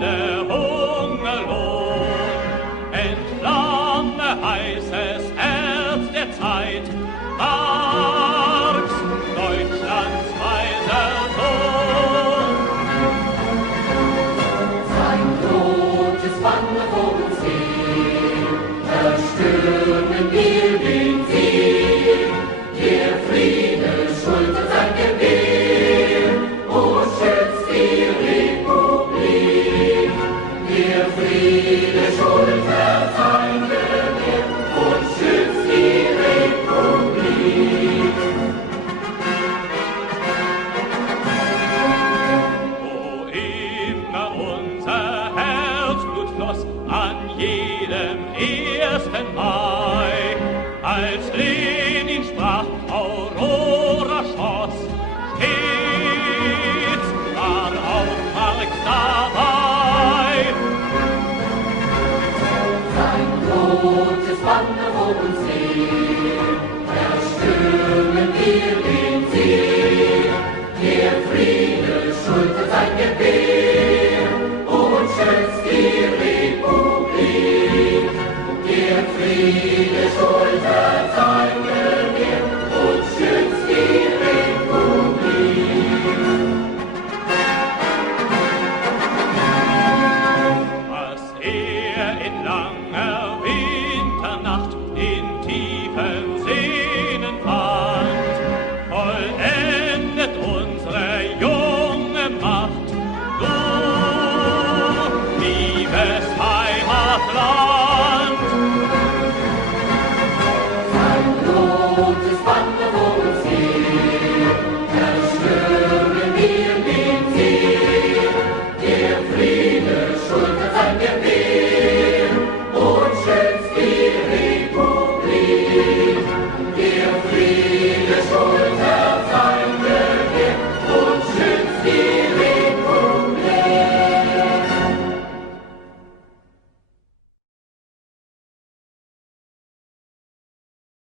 der Hungerlohn. Entflamme heißes Herz der Zeit, Marx, Deutschlands weiser Sohn. Sein rotes Banner vor uns hin, erstürmen wir den Sieg. Der Friede schultert sein Gewehr und schützt die Republik. Der Friede schultert sein Gewehr und schützt die Republik. Wo immer unser Herzblut floss an jedem 1. Mai, als Lenin sprach, Aurora schoss, stets war auch Marx dabei. Sein rotes Banner vor uns hin, erstürmen wir den Sieg. Der Friede schultert sein Gewehr und schützt die Republik. Der Friede schultert sein Gewehr und schützt die Republik. Was in langer Winternacht in tiefen Sehnen fand, vollendet unsere junge Macht. Du, liebes Heimatland,